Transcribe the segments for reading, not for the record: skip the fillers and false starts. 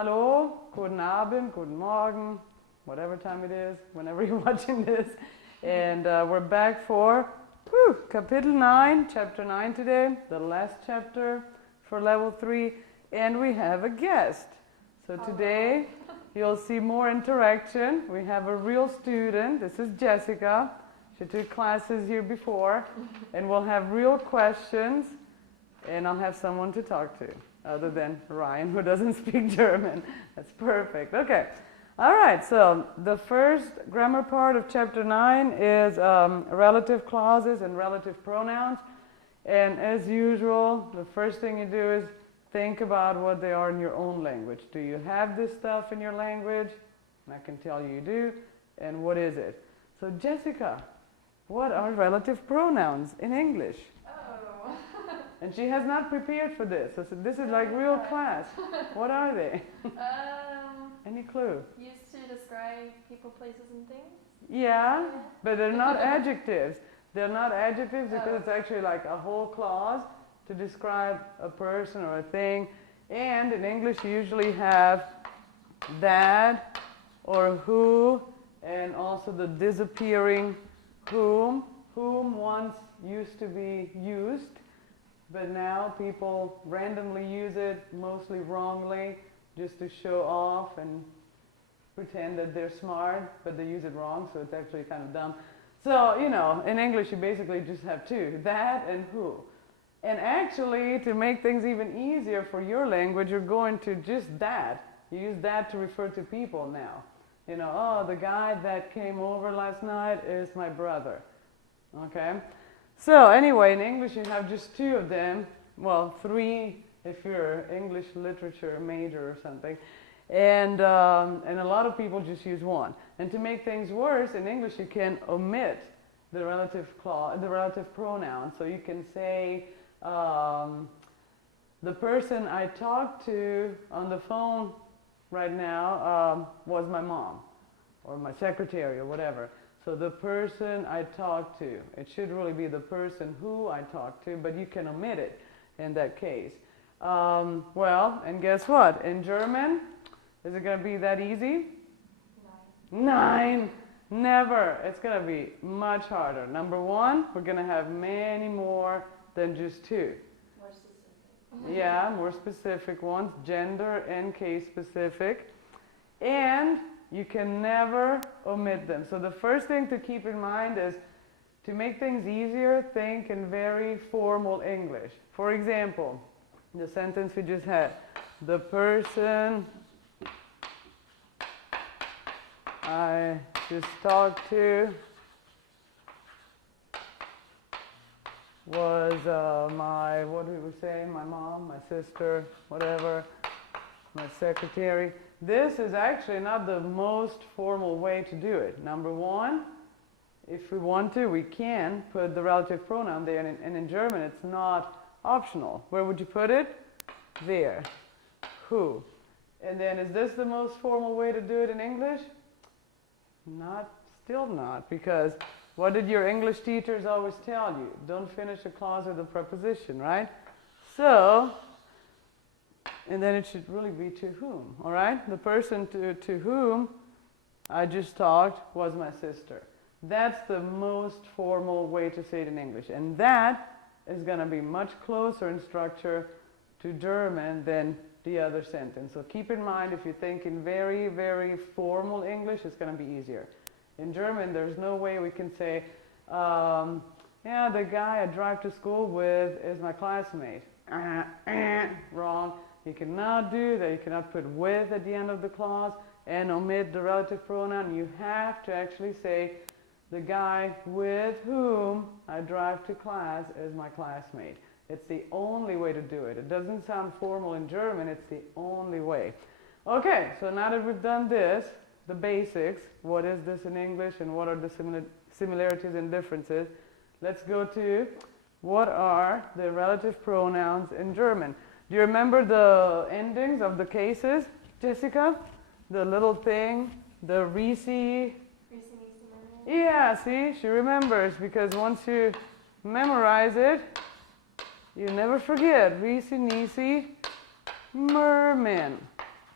Hallo, guten Abend, guten Morgen, whatever time it is, whenever you're watching this. And we're back for Kapitel 9, Chapter 9 today, the last chapter for Level 3. And we have a guest. So today you'll see more interaction. We have a real student. This is Jessica. She took classes here before. And we'll have real questions. And I'll have someone to talk to, other than Ryan, who doesn't speak German. That's perfect. Okay. All right. So the first grammar part of Chapter 9 is relative clauses and relative pronouns. And as usual, the first thing you do is think about what they are in your own language. Do you have this stuff in your language? And I can tell you do. And what is it? So Jessica, what are relative pronouns in English? Oh. And she has not prepared for this. So this is like real class. What are they? Any clue? Used to describe people, places, and things? Yeah, but they're not adjectives. They're not adjectives because it's actually like a whole clause to describe a person or a thing. And in English you usually have that or who, and also the disappearing whom. Whom once used to be used, but now people randomly use it, mostly wrongly, just to show off and pretend that they're smart, but they use it wrong, so it's actually kind of dumb. So, you know, in English you basically just have two, that and who. And actually, to make things even easier for your language, you're going to just that. You use that to refer to people now. You know, oh, the guy that came over last night is my brother. Okay? So anyway, in English you have just two of them. Well, three if you're English literature major or something. And a lot of people just use one. And to make things worse, in English you can omit the relative clause, the relative pronoun. So you can say, the person I talked to on the phone right now was my mom or my secretary or whatever. So the person I talked to, it should really be the person who I talked to, but you can omit it in that case. Well, and guess what? In German, is it going to be that easy? 9. Never. It's going to be much harder. Number 1, we're going to have many more than just 2. More specific. Yeah, more specific ones, gender and case specific. And you can never omit them. So the first thing to keep in mind is to make things easier, think in very formal English. For example, the sentence we just had, the person I just talked to was my, what did we say, my mom, my sister, whatever, my secretary. This is actually not the most formal way to do it. Number 1, if we want to, we can put the relative pronoun there, and in German it's not optional. Where would you put it? There. Who. And then is this the most formal way to do it in English? Still not, because what did your English teachers always tell you? Don't finish a clause with a preposition, right? So, and then it should really be to whom, all right? The person to whom I just talked was my sister. That's the most formal way to say it in English. And that is going to be much closer in structure to German than the other sentence. So keep in mind, if you think in very, very formal English, it's going to be easier. In German, there's no way we can say, yeah, the guy I drive to school with is my classmate. Wrong. You cannot do that. You cannot put with at the end of the clause and omit the relative pronoun. You have to actually say, the guy with whom I drive to class is my classmate. It's the only way to do it. It doesn't sound formal in German. It's the only way. Okay, so now that we've done this, the basics, what is this in English and what are the similarities and differences, let's go to what are the relative pronouns in German. Do you remember the endings of the cases, Jessica? The little thing, the Risi. Yeah, see, she remembers, because once you memorize it, you never forget. Risi, Nisi, Merman.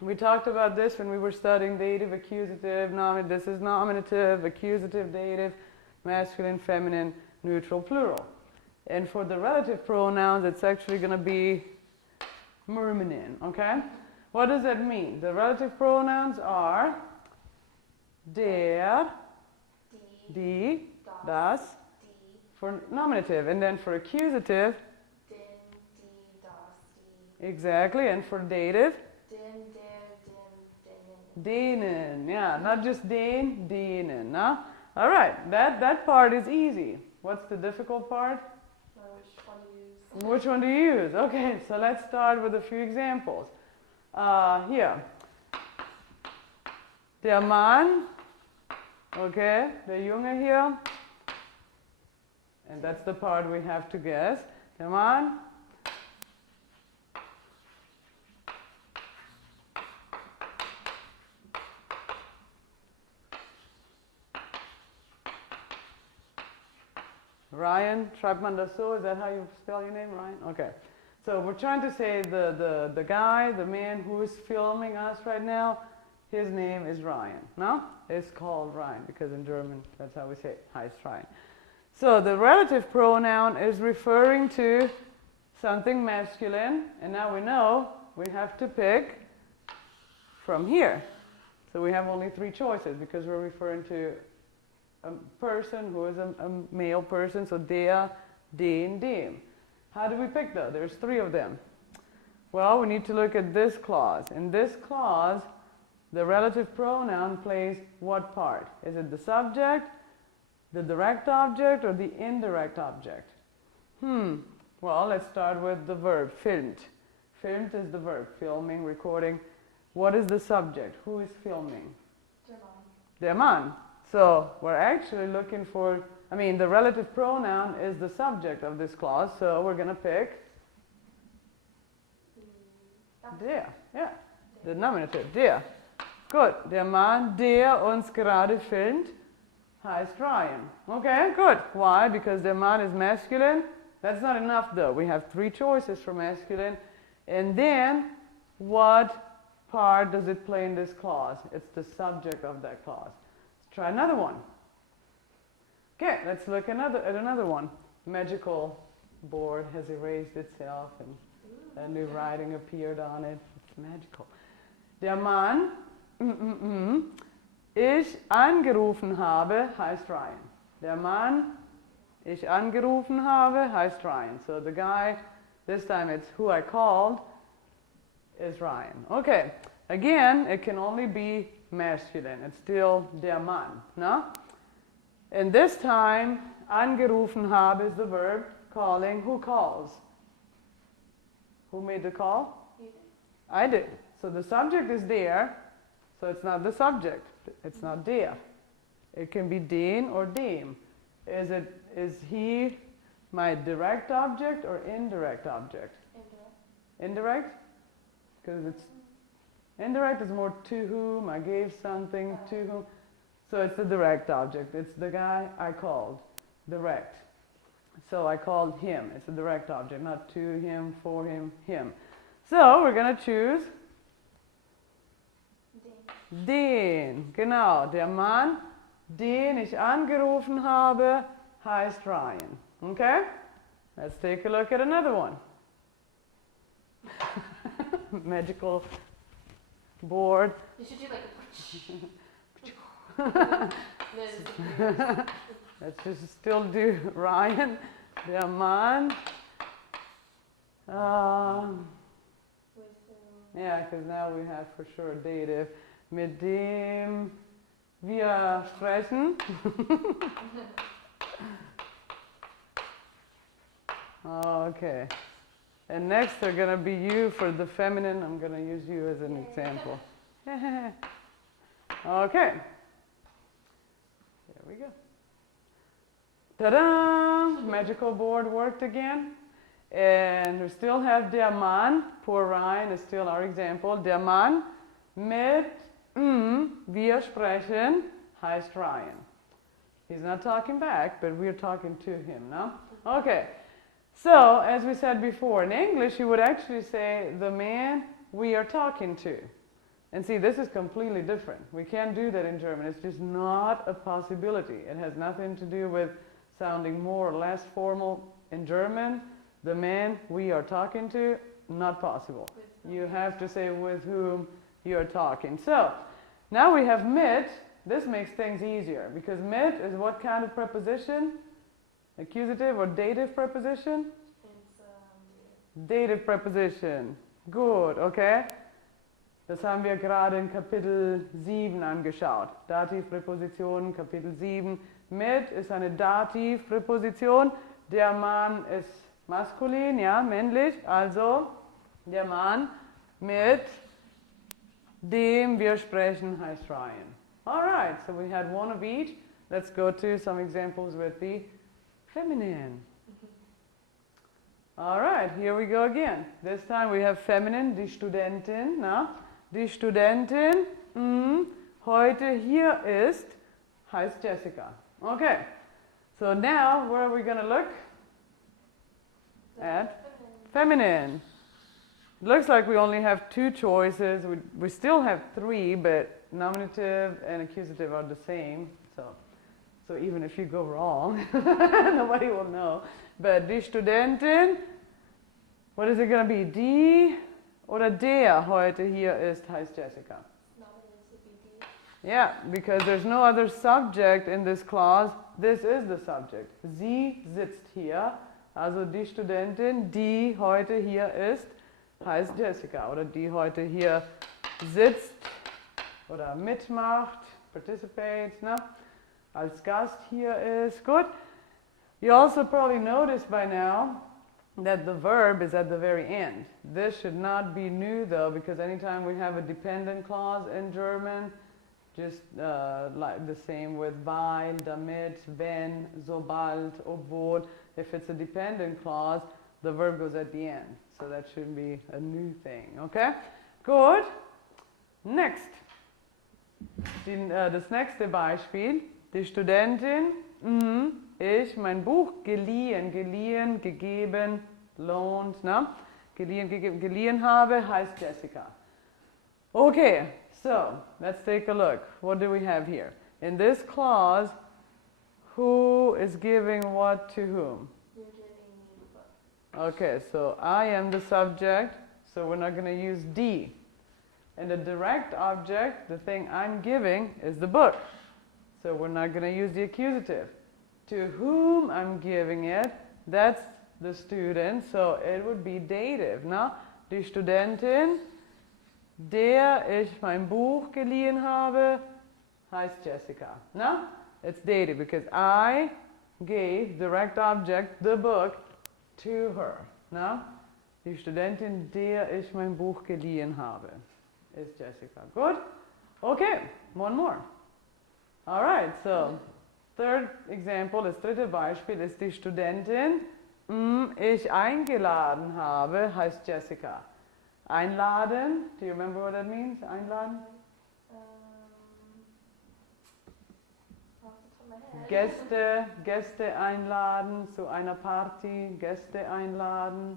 We talked about this when we were studying dative, accusative, nominative. This is nominative, accusative, dative, masculine, feminine, neutral, plural. And for the relative pronouns, it's actually going to be murminin, okay? What does that mean? The relative pronouns are der, die, das, for nominative. And then for accusative, Den, die, das, die. exactly. And for dative, Den, der, den, denen. denen. Yeah, not just den, denen. No? All right, that part is easy. What's the difficult part? Which one to use? Which one to use? Okay, so let's start with a few examples. Here. Der Mann, okay, der Junge hier. And that's the part we have to guess. Der Mann. Ryan, schreibt man das so? Is that how you spell your name, Ryan? Okay. So we're trying to say the guy, the man who is filming us right now, his name is Ryan. No? It's called Ryan because in German that's how we say it. Heißt Ryan. So the relative pronoun is referring to something masculine, and now we know we have to pick from here. So we have only 3 choices because we're referring to a person who is a male person, so der, den, dem. How do we pick though? There's 3 of them. Well, we need to look at this clause. In this clause, the relative pronoun plays what part? Is it the subject, the direct object, or the indirect object? Well, let's start with the verb, filmt. Filmt is the verb, filming, recording. What is the subject? Who is filming? Der Mann. Der Mann. So we're actually looking for, the relative pronoun is the subject of this clause, so we're going to pick der. Yeah, the nominative, der. Good. Der Mann, der uns gerade filmt, heißt Ryan. Okay, good. Why? Because der Mann is masculine. That's not enough though. We have 3 choices for masculine. And then, what part does it play in this clause? It's the subject of that clause. Let's try another one. Okay, let's look at another one. Magical board has erased itself and a new writing appeared on it. It's magical. Der Mann, ich angerufen habe, heißt Ryan. Der Mann, ich angerufen habe, heißt Ryan. So the guy, this time it's who I called, is Ryan. Okay, again, it can only be masculine. It's still der Mann, no? And this time, angerufen habe is the verb, calling. Who calls? Who made the call? You did. I did. So the subject is der, so it's not the subject. It's not der. It can be den or dem. Is he my direct object or indirect object? Indirect? Because it's indirect is more to whom, I gave something to whom. So it's the direct object. It's the guy I called. Direct. So I called him. It's a direct object, not to him, for him, him. So we're going to choose den. Genau, der Mann, den ich angerufen habe, heißt Ryan. Okay? Let's take a look at another one. Magical board. You should do like Let's just still do Ryan. Der Mann. Yeah, because now we have for sure dative. Mit dem wir sprechen. Okay. And next they're going to be you for the feminine. I'm going to use you as an example. Okay. There we go. Ta-da! Magical board worked again. And we still have der Mann. Poor Ryan is still our example. Der Mann mit wir sprechen heißt Ryan. He's not talking back, but we're talking to him, no? Okay. So, as we said before, in English you would actually say the man we are talking to. And see, this is completely different. We can't do that in German. It's just not a possibility. It has nothing to do with sounding more or less formal in German. The man we are talking to, not possible. You have to say with whom you are talking. So, now we have mit. This makes things easier because mit is what kind of preposition? Accusative or dative preposition? Dative preposition. Gut, okay? Das haben wir gerade in Kapitel 7 angeschaut. Dativpräpositionen, Kapitel 7. Mit ist eine Dativpräposition. Der Mann ist maskulin, ja, männlich. Also der Mann mit dem wir sprechen heißt Ryan. Alright, so we had one of each. Let's go to some examples with the feminine. Alright, here we go again. This time we have feminine, die Studentin. Na? Die Studentin, heute hier ist, heißt Jessica. Okay, so now where are we going to look? At feminine. It looks like we only have two choices. We still have three, but nominative and accusative are the same. So even if you go wrong, nobody will know. But die Studentin, what is it going to be? Die oder der heute hier ist, heißt Jessica. Yeah, because there's no other subject in this clause. This is the subject. Sie sitzt hier. Also die Studentin, die heute hier ist, heißt Jessica. Oder die heute hier sitzt oder mitmacht, participates, ne? Als Gast hier ist. Good. You also probably noticed by now that the verb is at the very end. This should not be new though, because anytime we have a dependent clause in German, just like the same with weil, damit, wenn, sobald, obwohl, if it's a dependent clause, the verb goes at the end. So that shouldn't be a new thing, okay? Good. Next. Das nächste Beispiel. Die Studentin, ich mein Buch geliehen, gegeben, loaned, ne? Geliehen habe, heißt Jessica. Okay, so let's take a look. What do we have here? In this clause, who is giving what to whom? You're giving me the book. Okay, so I am the subject, so we're not going to use die. And the direct object, the thing I'm giving, is the book. So we're not going to use the accusative. To whom I'm giving it, that's the student, so it would be dative, no? Die Studentin, der ich mein Buch geliehen habe, heißt Jessica, no? It's dative because I gave direct object, the book, to her, no? Die Studentin, der ich mein Buch geliehen habe, ist Jessica. Good? Okay, one more. All right, so third example, das dritte Beispiel ist die Studentin, ich eingeladen habe, heißt Jessica. Einladen, do you remember what that means? Einladen? Off the top of my head. Gäste einladen zu einer Party, Gäste einladen.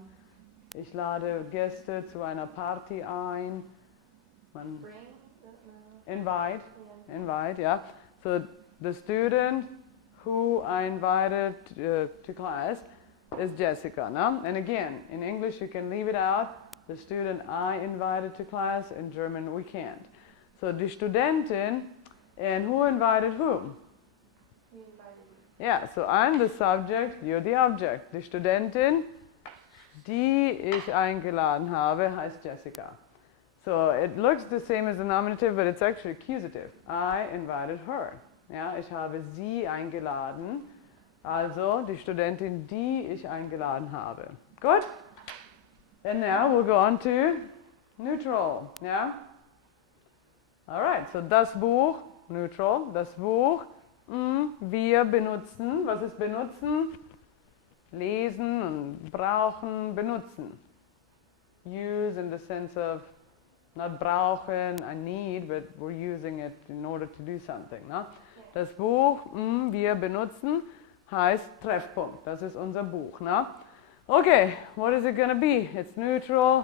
Ich lade Gäste zu einer Party ein. Man Bring? invite, Yeah. invite, yeah. So the student who I invited to class is Jessica, no? And again, in English you can leave it out. The student I invited to class, in German we can't. So die Studentin, and who invited whom? You invited me. Yeah, so I'm the subject, you're the object. Die Studentin, die ich eingeladen habe, heißt Jessica. So it looks the same as the nominative, but it's actually accusative. I invited her. Ja, ich habe sie eingeladen. Also die Studentin, die ich eingeladen habe. Good? And now we'll go on to neutral. Yeah? All right, so das Buch, neutral, das Buch, wir benutzen, was ist benutzen? Lesen und brauchen, benutzen. Use in the sense of not brauchen, I need, but we're using it in order to do something. No? Das Buch, wir benutzen, heißt Treffpunkt. Das ist unser Buch. No? Okay, what is it going to be? It's neutral,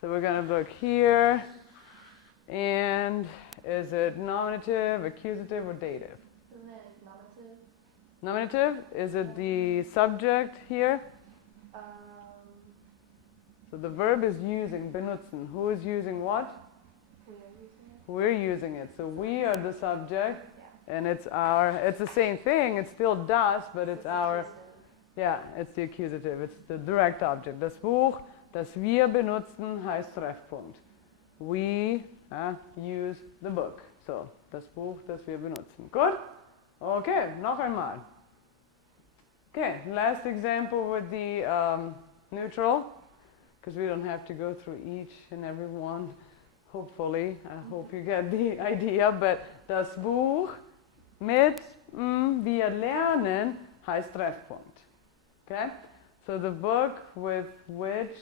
so we're going to look here. And is it nominative, accusative, or dative? Isn't it nominative? Nominative? Is it the subject here? So the verb is using, benutzen. Who is using what? We are using it. We're using it. So we are the subject, Yeah. and it's the same thing. It's still das, but it's our, yeah, it's the accusative. It's the direct object. Das Buch, das wir benutzen, heißt Treffpunkt. We use the book. So, das Buch, das wir benutzen. Good? Okay, noch einmal. Okay, last example with the neutral, because we don't have to go through each and every one. Hopefully, I hope you get the idea. But das Buch mit wir lernen heißt Treffpunkt. Okay? So the book with which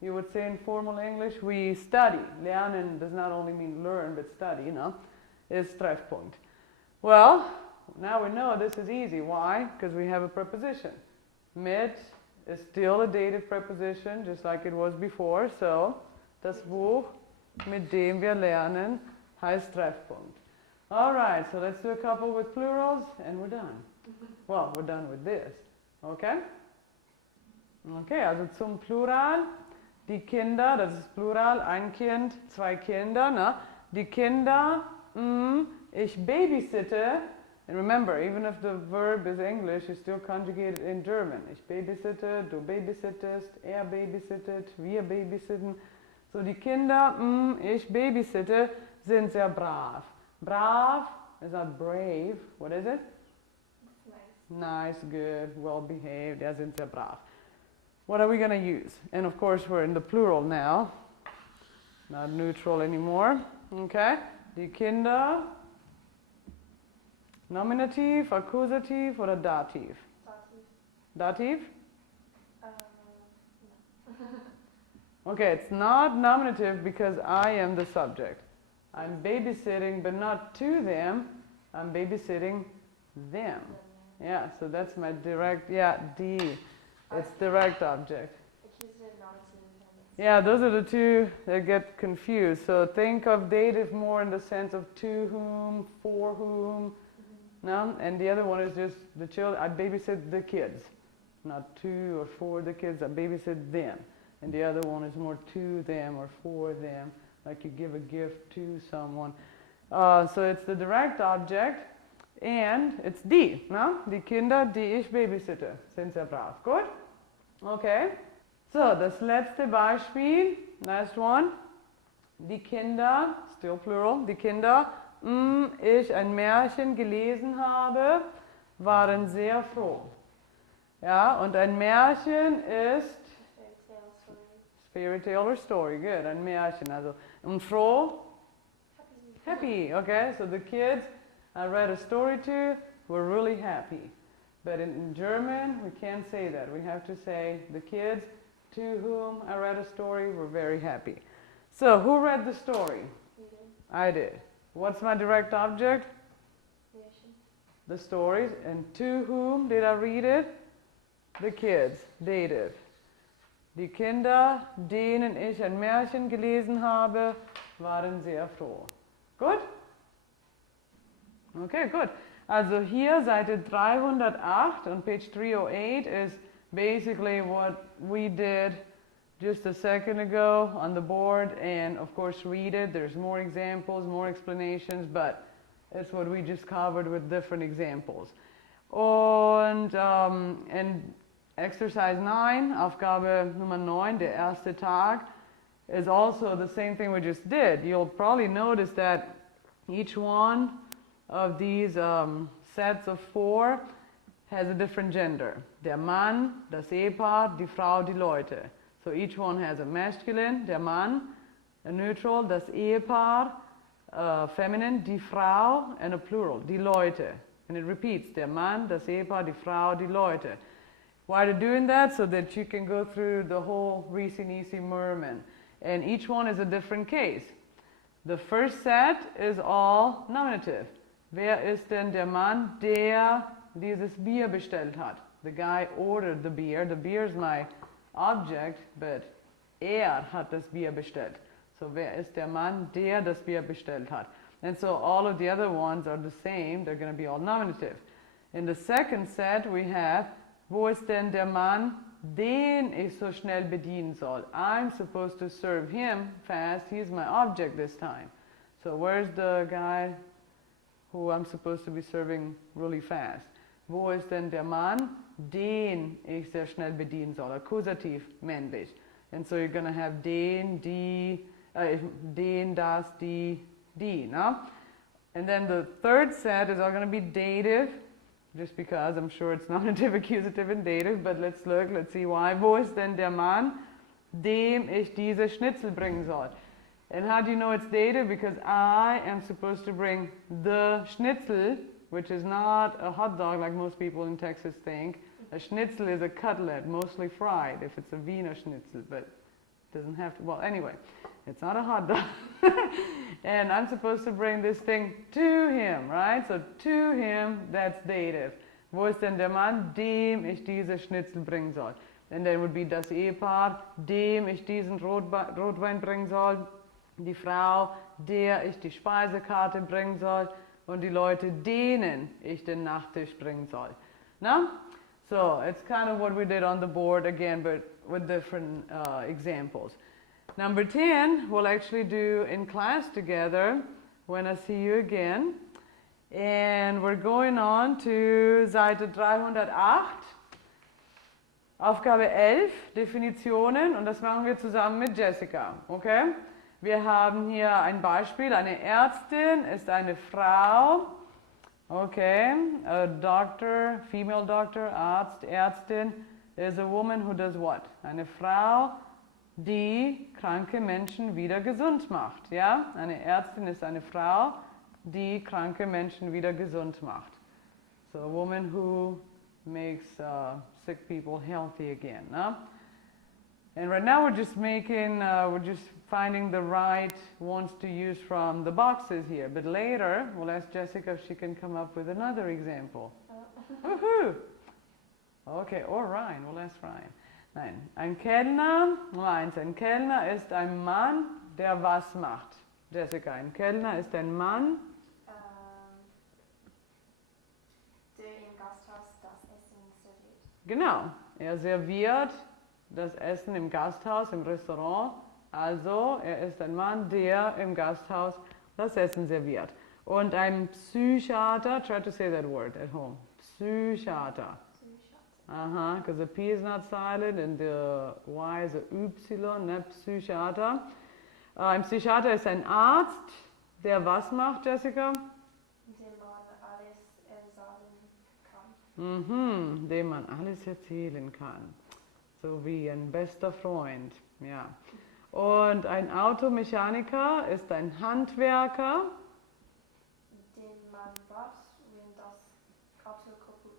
you would say in formal English we study. Lernen does not only mean learn, but study, you know, is Treffpunkt. Well, now we know this is easy. Why? Because we have a preposition. Mit is still a dative preposition, just like it was before. So, das Buch, mit dem wir lernen, heißt Treffpunkt. All right, so let's do a couple with plurals, and we're done. Well, we're done with this. Okay? Okay, also zum Plural. Die Kinder, das ist Plural, ein Kind, zwei Kinder. Ne? Die Kinder, ich babysitte. And remember, even if the verb is English, it's still conjugated in German. Ich babysitte, du babysittest, er babysittet, wir babysitten. So die Kinder, ich babysitte, sind sehr brav. Brav is not brave. What is it? Nice. Nice, good, well behaved. Ja, sind sehr brav. What are we going to use? And of course, we're in the plural now. Not neutral anymore. Okay? Die Kinder. Nominativ, Accusativ oder Dativ? Dativ. Dativ? No. Okay, it's not nominative because I am the subject. I'm babysitting, but not to them. I'm babysitting them. Yeah, so that's my direct, D. It's direct object. Accusative, nominative. Yeah, those are the two that get confused. So think of dative more in the sense of to whom, for whom. No? And the other one is just the children. I babysit the kids. Not to or for the kids, I babysit them. And the other one is more to them or for them, like you give a gift to someone. So it's the direct object, and it's die. No? Die Kinder, die ich babysitte, sind sehr brav. Gut? Okay. So, das letzte Beispiel, last one. Die Kinder, still plural, die Kinder, ich ein Märchen gelesen habe, waren sehr froh. Ja, und ein Märchen ist Fairy tale story. Fairy tale or story, good, ein Märchen. Also, und froh? Happy, okay? So the kids I read a story to were really happy. But in German, we can't say that. We have to say the kids to whom I read a story were very happy. So, who read the story? You did. I did. What's my direct object? Creation. The stories. And to whom did I read it? The kids. Dative. Die Kinder, denen ich ein Märchen gelesen habe, waren sehr froh. Gut? Okay, good. Also hier Seite 308 on page 308 is basically what we did just a second ago on the board, and of course read it. There's more examples, more explanations, but it's what we just covered with different examples. Und exercise 9, Aufgabe Nummer 9, der erste Tag, is also the same thing we just did. You'll probably notice that each one of these sets of 4 has a different gender. Der Mann, das Ehepaar, die Frau, die Leute. So each one has a masculine, der Mann, a neutral, das Ehepaar, feminine, die Frau, and a plural, die Leute. And it repeats, der Mann, das Ehepaar, die Frau, die Leute. Why are you doing that? So that you can go through the whole Risi, Nisi, Merman. And each one is a different case. The first set is all nominative. Wer ist denn der Mann, der dieses Bier bestellt hat? The guy ordered the beer. The beer is my object, but hat das Bier bestellt. So wer ist der Mann, der das Bier bestellt hat? And so all of the other ones are the same. They're going to be all nominative. In the second set we have, wo ist denn der Mann, den ich so schnell bedienen soll? I'm supposed to serve him fast. He's my object this time. So where's the guy who I'm supposed to be serving really fast? Wo ist denn der Mann, den ich sehr schnell bedienen soll? Accusative, männlich. And so you're going to have den, die, den, das, die, no? And then the third set is all going to be dative, just because I'm sure it's nominative, accusative, and dative, but let's look, let's see why. Wo ist denn der Mann, dem ich diese Schnitzel bringen soll? And how do you know it's dative? Because I am supposed to bring the Schnitzel, which is not a hot dog like most people in Texas think. A Schnitzel is a cutlet, mostly fried, if it's a Wiener Schnitzel, but it doesn't have to, well, anyway, it's not a hot dog. And I'm supposed to bring this thing to him, right? So to him, that's dative. Wo ist denn der Mann, dem ich diese Schnitzel bringen soll? And then would be das Ehepaar, dem ich diesen Rotwein bringen soll. Die Frau, der ich die Speisekarte bringen soll. Und die Leute, denen ich den Nachtisch bringen soll. No? So it's kind of what we did on the board again, but with different examples. Number 10, we'll actually do in class together when I see you again. And we're going on to Seite 308, Aufgabe 11, Definitionen, und das machen wir zusammen mit Jessica, okay? Wir haben hier ein Beispiel, eine Ärztin ist eine Frau, okay, a doctor, female doctor, Arzt, Ärztin, is a woman who does what? Eine Frau, die kranke Menschen wieder gesund macht. Ja? Eine Ärztin ist eine Frau, die kranke Menschen wieder gesund macht. So a woman who makes sick people healthy again. No? And right now we're just finding the right ones to use from the boxes here. But later we'll ask Jessica if she can come up with another example. Woohoo! Okay, or Ryan. We'll ask Ryan. Nein, ein Kellner, Nummer 1, ein Kellner ist ein Mann, der was macht? Jessica, ein Kellner ist ein Mann, der im Gasthaus das Essen serviert. Genau, er serviert das Essen im Gasthaus, im Restaurant. Also, er ist ein Mann, der im Gasthaus das Essen serviert. Und ein Psychiater, try to say that word at home. Psychiater. Because the P is not silent and the Y is a Y, ne? Psychiater. Ein Psychiater ist ein Arzt, der was macht, Jessica? Dem man alles erzählen kann. Dem man alles erzählen kann. So wie ein bester Freund, ja. Und ein Automechaniker ist ein Handwerker. Den man braucht, wenn das Auto kaputt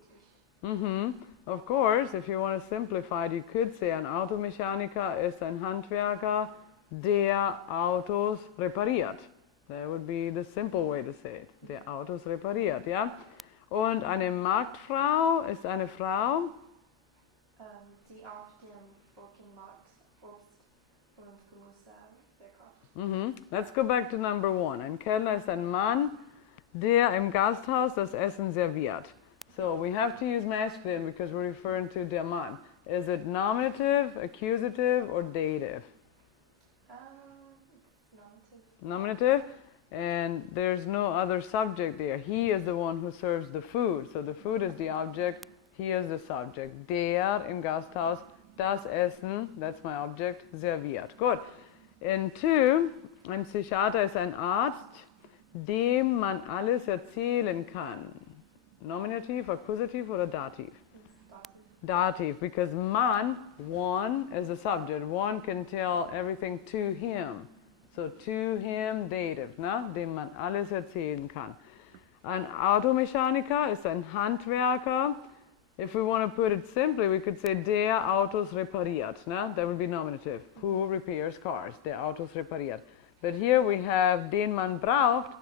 ist. Of course, if you want to simplify it, you could say ein Automechaniker ist ein Handwerker, der Autos repariert. That would be the simple way to say it. Der Autos repariert, ja? Und eine Marktfrau ist eine Frau, die auf dem Wochenmarkt Obst und Gemüse verkauft. Let's go back to number 1. Ein Kellner ist ein Mann, der im Gasthaus das Essen serviert. So we have to use masculine because we're referring to der Mann. Is it nominative, accusative, or dative? Nominative. And there's no other subject there. He is the one who serves the food. So the food is the object, he is the subject. Der im Gasthaus, das Essen, that's my object, serviert. Good. In 2, ein Psychiater ist ein Arzt, dem man alles erzählen kann. Nominative, accusative, or dative? Dative, because man, one, is the subject. One can tell everything to him. So to him, dative, ne? Dem man alles erzählen kann. Ein Automechaniker ist ein Handwerker. If we want to put it simply, we could say der Autos repariert. Ne? That would be nominative. Who repairs cars? Der Autos repariert. But here we have den man braucht,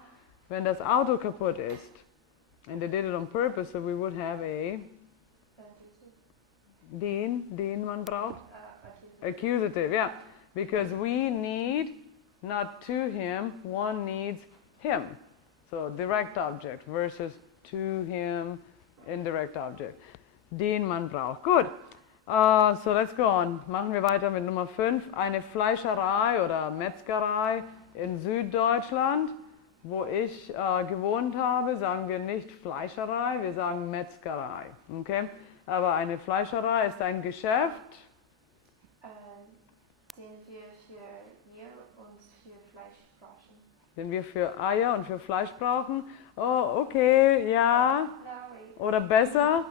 wenn das Auto kaputt ist. And they did it on purpose, so we would have a den man braucht. Accusative, yeah. Because we need not to him, one needs him. So direct object versus to him, indirect object. Den man braucht. Gut. So let's go on. Machen wir weiter mit Nummer 5. Eine Fleischerei oder Metzgerei in Süddeutschland, wo ich gewohnt habe, sagen wir nicht Fleischerei, wir sagen Metzgerei. Okay? Aber eine Fleischerei ist ein Geschäft, den wir für Eier und für Fleisch brauchen. Oh, okay, ja. Oder besser?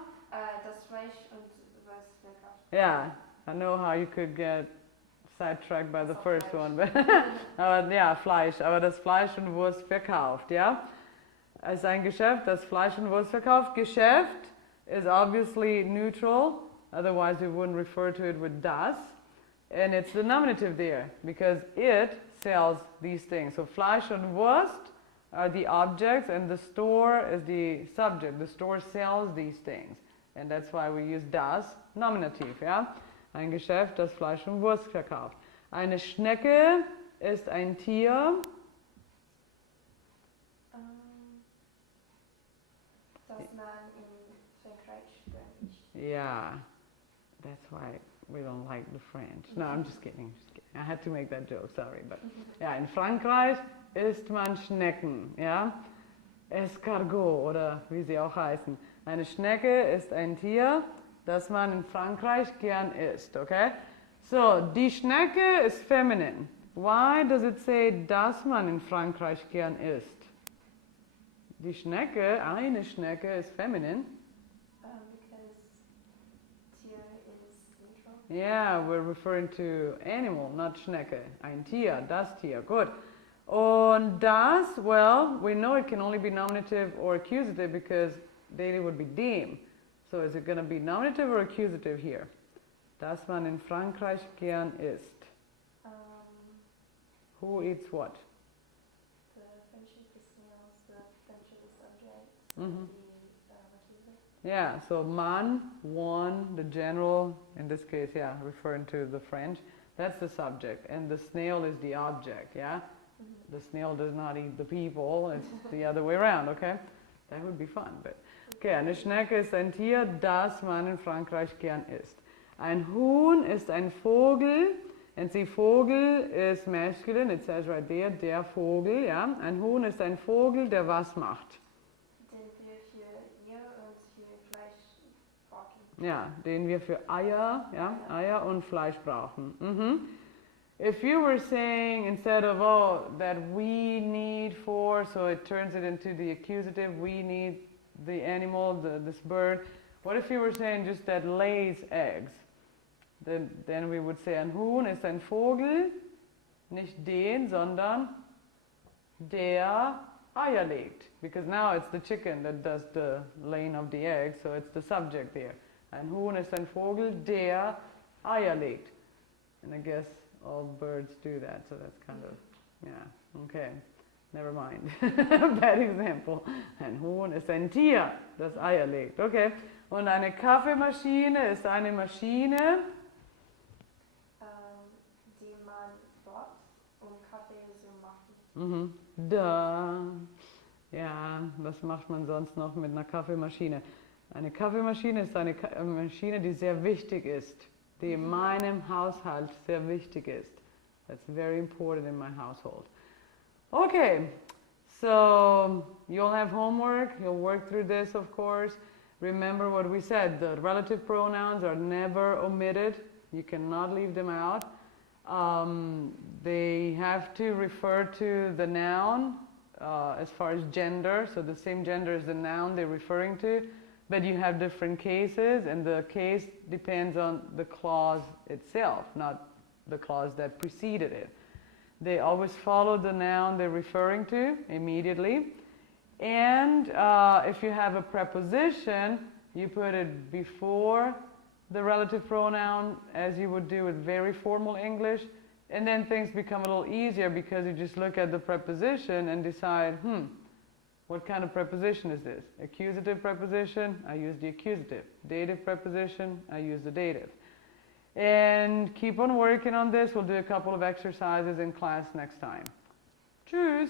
Das Fleisch und was verkauft. Yeah, I know how you could get sidetracked by the first one. But aber ja, Fleisch. Aber das Fleisch und Wurst verkauft, ja? Es ist ein Geschäft, das Fleisch und Wurst verkauft. Geschäft is obviously neutral. Otherwise we wouldn't refer to it with das. And it's the nominative there because it sells these things. So Fleisch und Wurst are the objects and the store is the subject. The store sells these things. And that's why we use das, nominativ, ja? Ein Geschäft, das Fleisch und Wurst verkauft. Eine Schnecke ist ein Tier. Das man in Frankreich spricht. Yeah, that's why we don't like the French. No, I'm just kidding. I had to make that joke, sorry. But ja, in Frankreich isst man Schnecken, ja? Escargot oder wie sie auch heißen. Eine Schnecke ist ein Tier, das man in Frankreich gern isst, okay? So, die Schnecke ist feminine. Why does it say, dass man in Frankreich gern isst? Die Schnecke, eine Schnecke ist feminine. Because Tier is neutral. Yeah, we're referring to animal, not Schnecke. Ein Tier, das Tier, good. Und das, well, we know it can only be nominative or accusative because dative would be dem. So is it going to be nominative or accusative here? Dass man in Frankreich gern isst. Who eats what? The French is snails, the French is subject, Mhm. the accusative. Yeah, so man, one, the general, in this case, yeah, referring to the French, that's the subject, and the snail is the object, yeah? The snail does not eat the people, it's the other way around, okay? That would be fun, but... Okay, eine Schnecke ist ein Tier, das man in Frankreich gern isst. Ein Huhn ist ein Vogel, and see, Vogel is masculine, it says right there, der Vogel, ja? Ein Huhn ist ein Vogel, der was macht? Den wir für Eier und für Fleisch brauchen. Ja, den wir für Eier, ja, Eier und Fleisch brauchen. Mhm. If you were saying instead of, oh, that we need for, so it turns it into the accusative, we need the animal, this bird. What if you were saying just that lays eggs? Then we would say, ein Huhn ist ein Vogel, nicht den, sondern der Eier legt. Because now it's the chicken that does the laying of the egg, so it's the subject there. Ein Huhn ist ein Vogel, der Eier legt. And I guess all birds do that, so that's kind of, yeah, okay. Never mind. Bad example. Ein Huhn ist ein Tier, das Eier legt. Okay. Und eine Kaffeemaschine ist eine Maschine, Die man braucht, um Kaffee zu machen. Da. Ja, was macht man sonst noch mit einer Kaffeemaschine? Eine Kaffeemaschine ist eine Maschine, die sehr wichtig ist, die in meinem Haushalt sehr wichtig ist. That's very important in my household. Okay, so you'll have homework, you'll work through this, of course. Remember what we said, the relative pronouns are never omitted. You cannot leave them out. They have to refer to the noun as far as gender, so the same gender as the noun they're referring to, but you have different cases, and the case depends on the clause itself, not the clause that preceded it. They always follow the noun they're referring to immediately. And if you have a preposition, you put it before the relative pronoun as you would do with very formal English. And then things become a little easier because you just look at the preposition and decide, what kind of preposition is this? Accusative preposition, I use the accusative. Dative preposition, I use the dative. And keep on working on this. We'll do a couple of exercises in class next time. Tschüss.